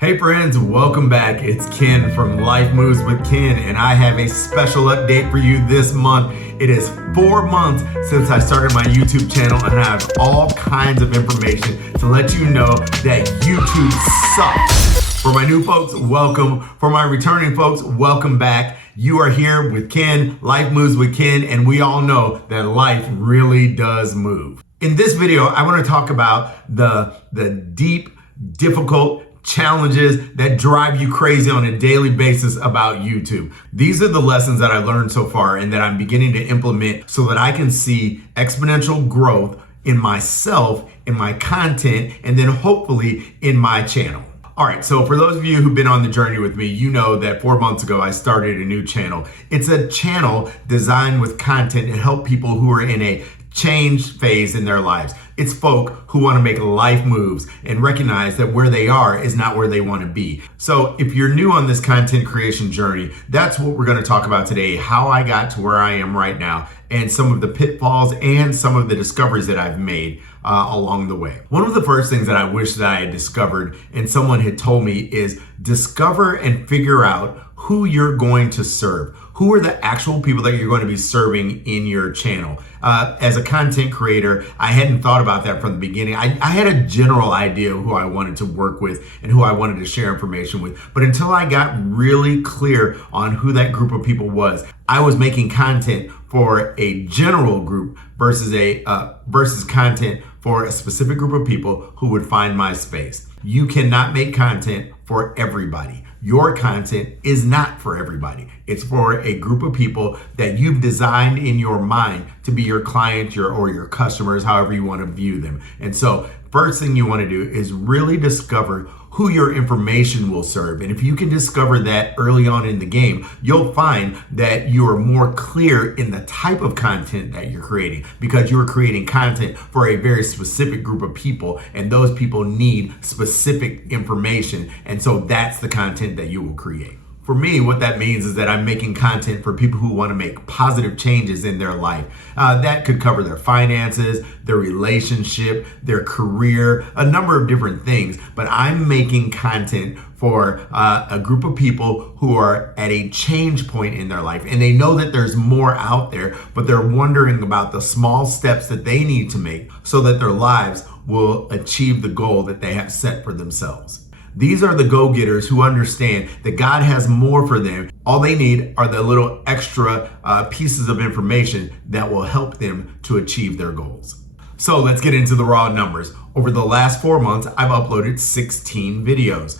Hey friends, welcome back. It's Ken from Life Moves with Ken, and I have a special update for you this month. It is 4 months since I started my YouTube channel, and I have all kinds of information to let you know that YouTube sucks. For my new folks, welcome. For my returning folks, welcome back. You are here with Ken, Life Moves with Ken, and we all know that life really does move. In this video, I want to talk about the deep, difficult challenges that drive you crazy on a daily basis about YouTube. These are the lessons that I learned so far and that I'm beginning to implement so that I can see exponential growth in myself, in my content, and then hopefully in my channel. All right, so for those of you who've been on the journey with me, you know that 4 months ago I started a new channel. It's a channel designed with content to help people who are in a change phase in their lives. It's folk who want to make life moves and recognize that where they are is not where they want to be. So if you're new on this content creation journey, that's what we're going to talk about today, how I got to where I am right now and some of the pitfalls and some of the discoveries that I've made along the way. One of the first things that I wish that I had discovered and someone had told me is discover and figure out who you're going to serve. Who are the actual people that you're going to be serving in your channel? As a content creator, I hadn't thought about that from the beginning. I had a general idea of who I wanted to work with and who I wanted to share information with. But until I got really clear on who that group of people was, I was making content for a general group versus content for a specific group of people who would find my space. You cannot make content for everybody. Your content is not for everybody. It's for a group of people that you've designed in your mind to be your clients or your customers, however you want to view them. And so first thing you want to do is really discover who your information will serve. And if you can discover that early on in the game, you'll find that you are more clear in the type of content that you're creating because you're creating content for a very specific group of people, and those people need specific information. And so that's the content that you will create. For me, what that means is that I'm making content for people who want to make positive changes in their life. That could cover their finances, their relationship, their career, a number of different things. But I'm making content for a group of people who are at a change point in their life. And they know that there's more out there, but they're wondering about the small steps that they need to make so that their lives will achieve the goal that they have set for themselves. These are the go-getters who understand that God has more for them. All they need are the little extra pieces of information that will help them to achieve their goals. So let's get into the raw numbers. Over the last 4 months, I've uploaded 16 videos.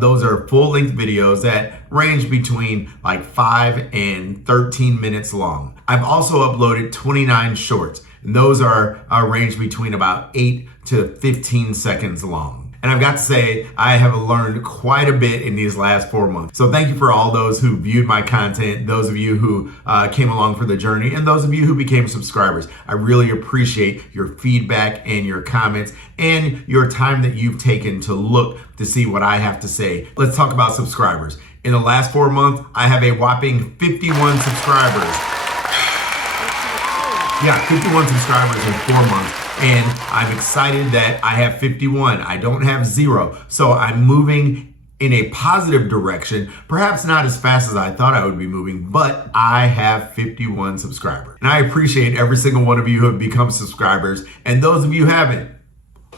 Those are full-length videos that range between like 5 and 13 minutes long. I've also uploaded 29 shorts, and those are range between about 8 to 15 seconds long. And I've got to say, I have learned quite a bit in these last 4 months. So thank you for all those who viewed my content, those of you who came along for the journey, and those of you who became subscribers. I really appreciate your feedback and your comments and your time that you've taken to look to see what I have to say. Let's talk about subscribers. In the last 4 months, I have a whopping 51 subscribers. Yeah, 51 subscribers in 4 months. And I'm excited that I have 51. I don't have 0. So I'm moving in a positive direction, perhaps not as fast as I thought I would be moving, but I have 51 subscribers. And I appreciate every single one of you who have become subscribers. And those of you who haven't,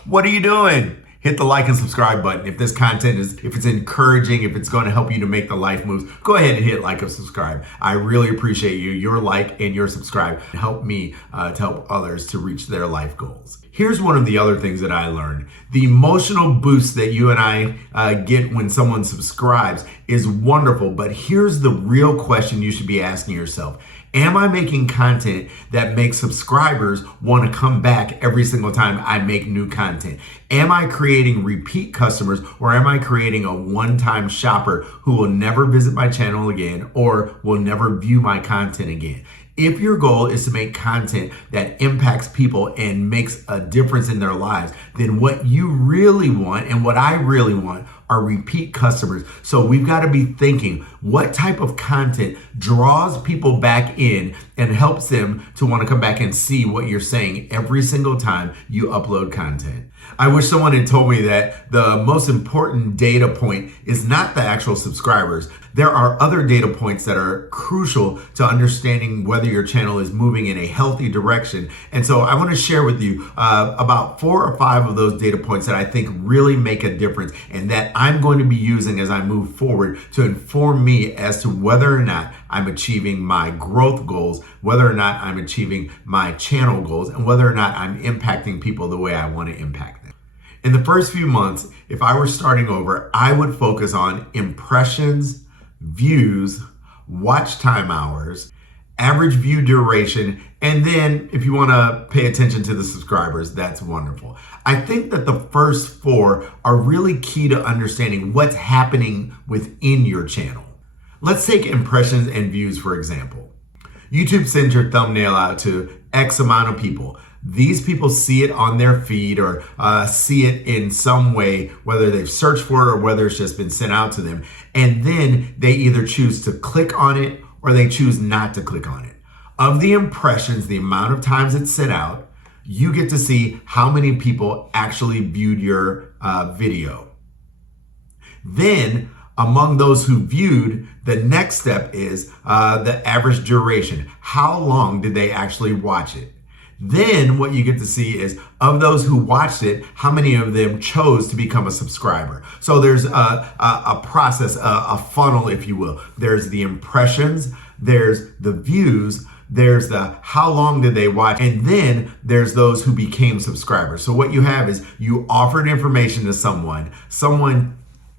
what are you doing? Hit the like and subscribe button. If this content if it's encouraging, if it's going to help you to make the life moves, go ahead and hit like and subscribe. I really appreciate you. Your like and your subscribe help me to help others to reach their life goals. Here's one of the other things that I learned. The emotional boost that you and I get when someone subscribes is wonderful, but here's the real question you should be asking yourself. Am I making content that makes subscribers want to come back every single time I make new content? Am I creating repeat customers, or am I creating a one-time shopper who will never visit my channel again or will never view my content again? If your goal is to make content that impacts people and makes a difference in their lives, then what you really want and what I really want are repeat customers. So we've got to be thinking, what type of content draws people back in and helps them to want to come back and see what you're saying every single time you upload content? I wish someone had told me that the most important data point is not the actual subscribers. There are other data points that are crucial to understanding whether your channel is moving in a healthy direction. And so I want to share with you about 4 or 5 of those data points that I think really make a difference and that I'm going to be using as I move forward to inform me as to whether or not I'm achieving my growth goals, whether or not I'm achieving my channel goals, and whether or not I'm impacting people the way I want to impact them. In the first few months, if I were starting over, I would focus on impressions, views, watch time hours, average view duration, and then if you want to pay attention to the subscribers, that's wonderful. I think that the first 4 are really key to understanding what's happening within your channel. Let's take impressions and views, for example. YouTube sends your thumbnail out to X amount of people. These people see it on their feed or see it in some way, whether they've searched for it or whether it's just been sent out to them. And then they either choose to click on it or they choose not to click on it. Of the impressions, the amount of times it's sent out, you get to see how many people actually viewed your video. Then, among those who viewed, the next step is the average duration. How long did they actually watch it? Then what you get to see is, of those who watched it, how many of them chose to become a subscriber. So there's a process, a funnel, if you will. There's the impressions, there's the views, there's the how long did they watch, and then there's those who became subscribers. So what you have is you offered information to someone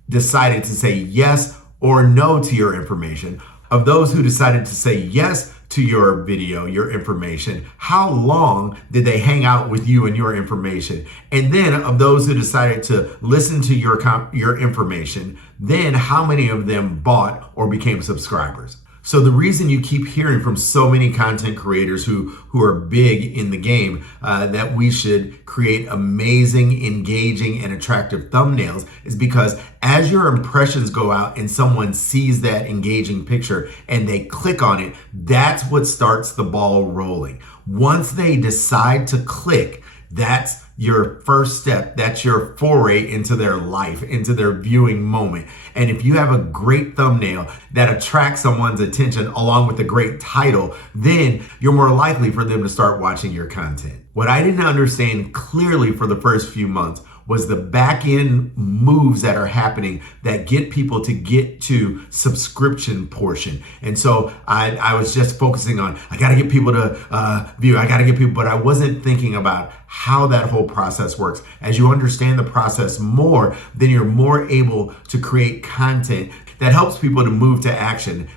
decided to say yes or no to your information. Of those who decided to say yes to your video, your information, how long did they hang out with you and your information? And then of those who decided to listen to your information, then how many of them bought or became subscribers? So the reason you keep hearing from so many content creators who are big in the game that we should create amazing, engaging, and attractive thumbnails is because as your impressions go out and someone sees that engaging picture and they click on it, that's what starts the ball rolling. Once they decide to click, that's your first step. That's your foray into their life, into their viewing moment. And if you have a great thumbnail that attracts someone's attention along with a great title, then you're more likely for them to start watching your content. What I didn't understand clearly for the first few months was the back end moves that are happening that get people to get to subscription portion. And so I was just focusing on, I got to get people to view, I got to get people, but I wasn't thinking about how that whole process works. As you understand the process more, then you're more able to create content that helps people to move to action,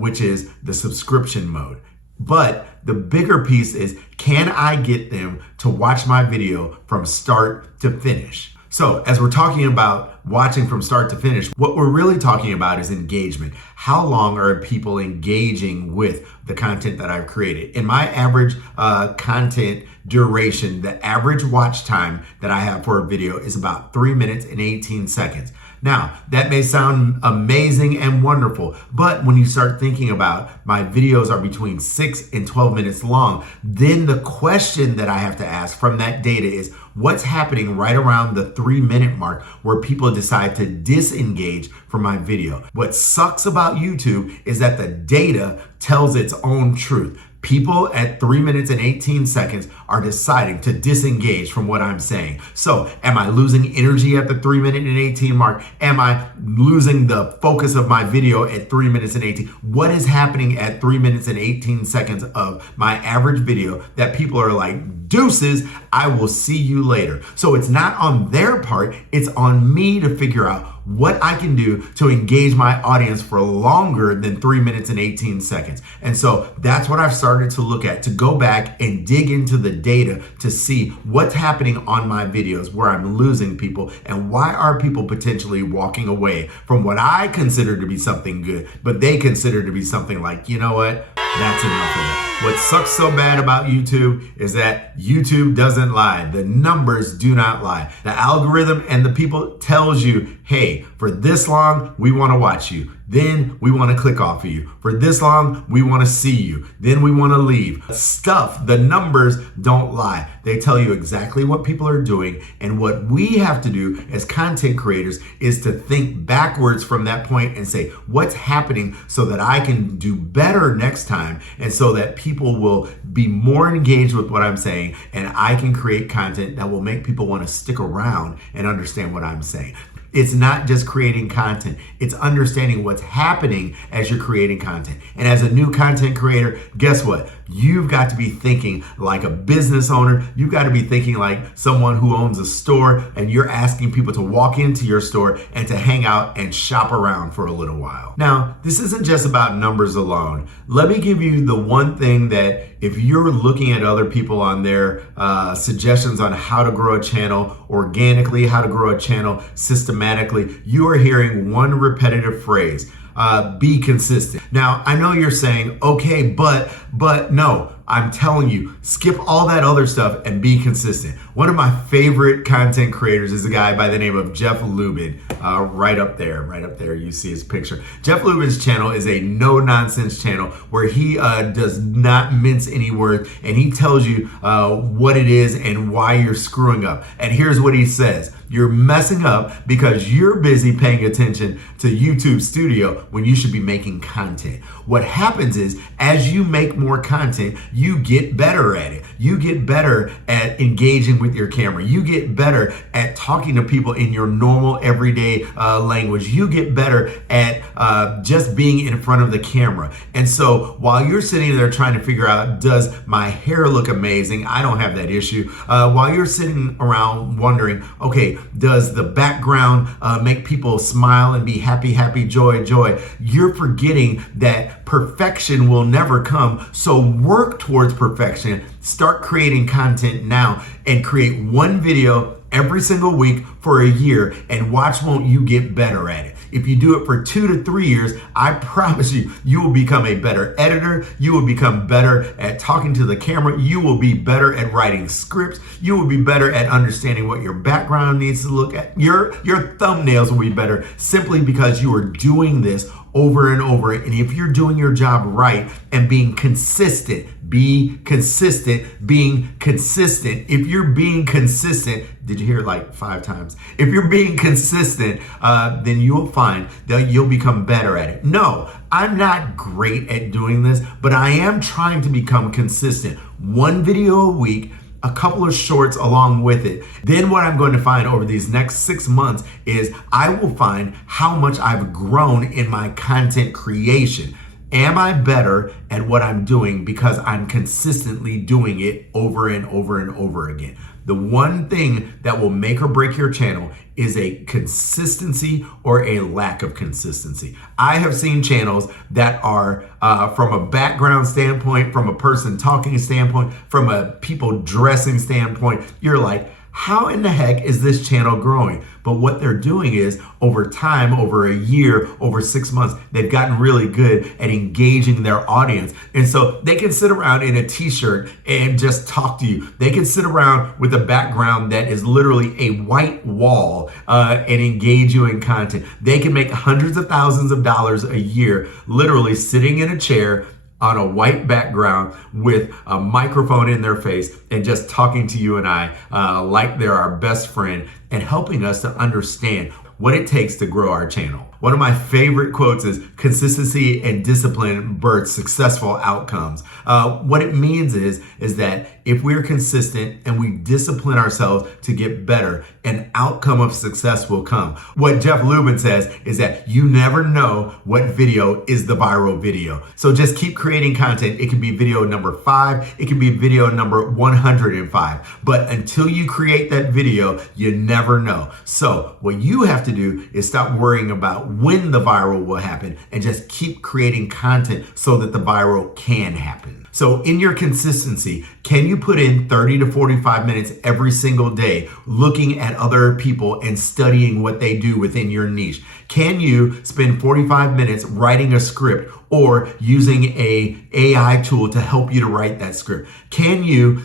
which is the subscription mode. But the bigger piece is, can I get them to watch my video from start to finish? So as we're talking about watching from start to finish, what we're really talking about is engagement. How long are people engaging with the content that I've created? In my average content duration, the average watch time that I have for a video is about 3 minutes and 18 seconds. Now, that may sound amazing and wonderful, but when you start thinking about my videos are between 6 and 12 minutes long, then the question that I have to ask from that data is, what's happening right around the 3-minute mark where people decide to disengage from my video? What sucks about YouTube is that the data tells its own truth. People at 3 minutes and 18 seconds are deciding to disengage from what I'm saying. So am I losing energy at the 3 minute and 18 mark? Am I losing the focus of my video at 3 minutes and 18? What is happening at 3 minutes and 18 seconds of my average video that people are like, deuces, I will see you later? So it's not on their part, it's on me to figure out what I can do to engage my audience for longer than 3 minutes and 18 seconds. And so that's what I've started to look at, to go back and dig into the data to see what's happening on my videos where I'm losing people and why are people potentially walking away from what I consider to be something good, but they consider to be something like, you know what, that's enough of it. What sucks so bad about YouTube is that YouTube doesn't lie. The numbers do not lie. The algorithm and the people tells you, hey, for this long, we want to watch you. then we want to click off of you. For this long, we want to see you. Then we want to leave. The numbers don't lie. They tell you exactly what people are doing. And what we have to do as content creators is to think backwards from that point and say, what's happening so that I can do better next time, and so that people will be more engaged with what I'm saying, and I can create content that will make people want to stick around and understand what I'm saying. It's not just creating content. It's understanding what's happening as you're creating content. And as a new content creator, guess what? You've got to be thinking like a business owner. You've got to be thinking like someone who owns a store, and you're asking people to walk into your store and to hang out and shop around for a little while. Now, this isn't just about numbers alone. Let me give you the one thing that if you're looking at other people on their suggestions on how to grow a channel organically, how to grow a channel systematically, you are hearing one repetitive phrase: be consistent. Now, I know you're saying, okay, but no, I'm telling you, skip all that other stuff and be consistent. One of my favorite content creators is a guy by the name of Jeff Lubin. Right up there, you see his picture. Jeff Lubin's channel is a no-nonsense channel where he does not mince any words, and he tells you what it is and why you're screwing up. And here's what he says: you're messing up because you're busy paying attention to YouTube Studio when you should be making content. What happens is, as you make more content, you get better at it. You get better at engaging with your camera. You get better at talking to people in your normal everyday language. You get better at just being in front of the camera. And so while you're sitting there trying to figure out, does my hair look amazing? I don't have that issue. While you're sitting around wondering, okay, does the background make people smile and be happy, happy, joy, joy? You're forgetting that perfection will never come. So work towards perfection. Start creating content now and create one video every single week for a year, and watch, won't you get better at it? If you do it for 2 to 3 years, I promise you, you will become a better editor. You will become better at talking to the camera. You will be better at writing scripts. You will be better at understanding what your background needs to look at. Your thumbnails will be better simply because you are doing this over and over. And if you're doing your job right and being consistent, being consistent. If you're being consistent, did you hear it like 5 times? If you're being consistent, then you'll find that you'll become better at it. No, I'm not great at doing this, but I am trying to become consistent. One video a week, a couple of shorts along with it. Then what I'm going to find over these next 6 months is I will find how much I've grown in my content creation. Am I better at what I'm doing because I'm consistently doing it over and over and over again? The one thing that will make or break your channel is a consistency or a lack of consistency. I have seen channels that are from a background standpoint, from a person talking standpoint, from a people dressing standpoint, you're like, how in the heck is this channel growing? But what they're doing is, over time, over a year, over 6 months, they've gotten really good at engaging their audience. And so they can sit around in a t-shirt and just talk to you. They can sit around with a background that is literally a white wall and engage you in content. They can make hundreds of thousands of dollars a year, literally sitting in a chair on a white background with a microphone in their face and just talking to you and I like they're our best friend, and helping us to understand what it takes to grow our channel. One of my favorite quotes is, consistency and discipline birth successful outcomes. What it means is that if we're consistent and we discipline ourselves to get better, an outcome of success will come. What Jeff Lubin says is that you never know what video is the viral video. So just keep creating content. It can be video number 5. It can be video number 105. But until you create that video, you never know. So what you have to do is stop worrying about when the viral will happen and just keep creating content so that the viral can happen. So in your consistency, can you put in 30 to 45 minutes every single day looking at other people and studying what they do within your niche? Can you spend 45 minutes writing a script or using a AI tool to help you to write that script? Can you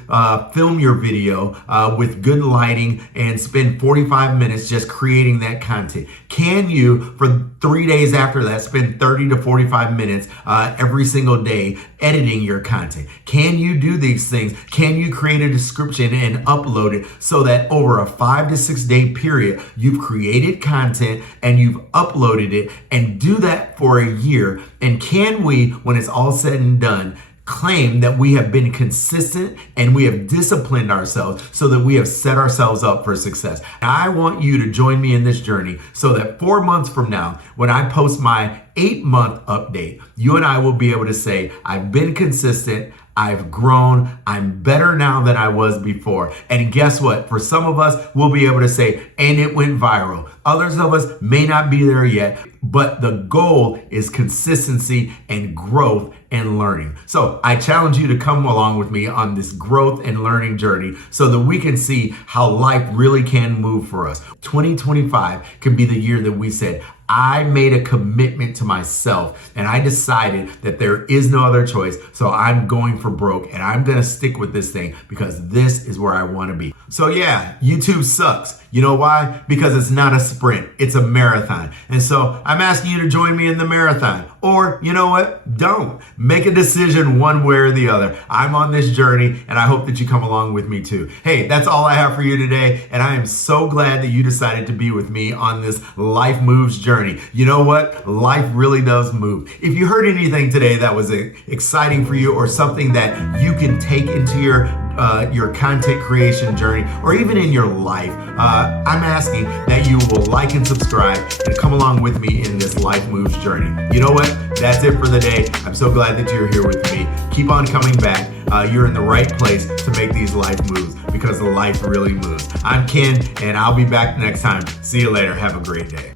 film your video with good lighting and spend 45 minutes just creating that content? Can you, for 3 days after that, spend 30 to 45 minutes every single day editing your content? Can you do these things? Can you create a description and upload it so that over a 5 to 6 day period, you've created content and you've uploaded it, and do that for a year? And can we, when it's all said and done, claim that we have been consistent and we have disciplined ourselves so that we have set ourselves up for success? I want you to join me in this journey so that 4 months from now, when I post my 8-month update, you and I will be able to say, I've been consistent, I've grown, I'm better now than I was before. And guess what? For some of us, we'll be able to say, and it went viral. Others of us may not be there yet, but the goal is consistency and growth and learning. So I challenge you to come along with me on this growth and learning journey so that we can see how life really can move for us. 2025 can be the year that we said, I made a commitment to myself and I decided that there is no other choice. So I'm going for broke and I'm going to stick with this thing because this is where I want to be. So yeah, YouTube sucks. You know why? Because it's not a sprint, it's a marathon. And so I'm asking you to join me in the marathon. Or you know what? Don't. Make a decision one way or the other. I'm on this journey and I hope that you come along with me too. Hey, that's all I have for you today. And I am so glad that you decided to be with me on this Life Moves journey. You know what? Life really does move. If you heard anything today that was exciting for you or something that you can take into your content creation journey or even in your life, I'm asking that you will like and subscribe and come along with me in this Life Moves journey. You know what? That's it for the day. I'm so glad that you're here with me. Keep on coming back. You're in the right place to make these life moves because life really moves. I'm Ken and I'll be back next time. See you later. Have a great day.